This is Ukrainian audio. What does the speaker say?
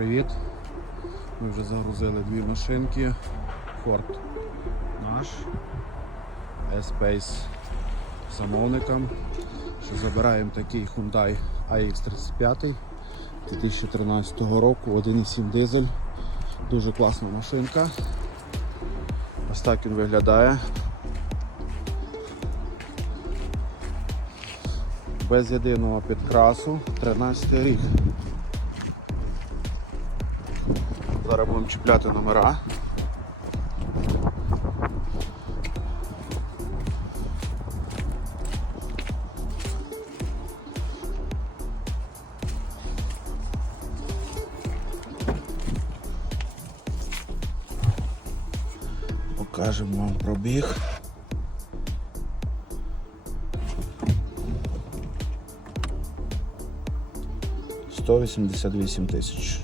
привіт! Ми вже загрузили дві машинки. Ford наш, S-Pace замовникам. Що забираємо такий Hyundai AX35 2013 року, 1,7 дизель. Дуже класна машинка. Ось так він виглядає. Без єдиного підкрасу, 13 рік. Зараз будемо чіпляти номера. Покажемо вам пробіг. Сто вісімдесят вісім тисяч.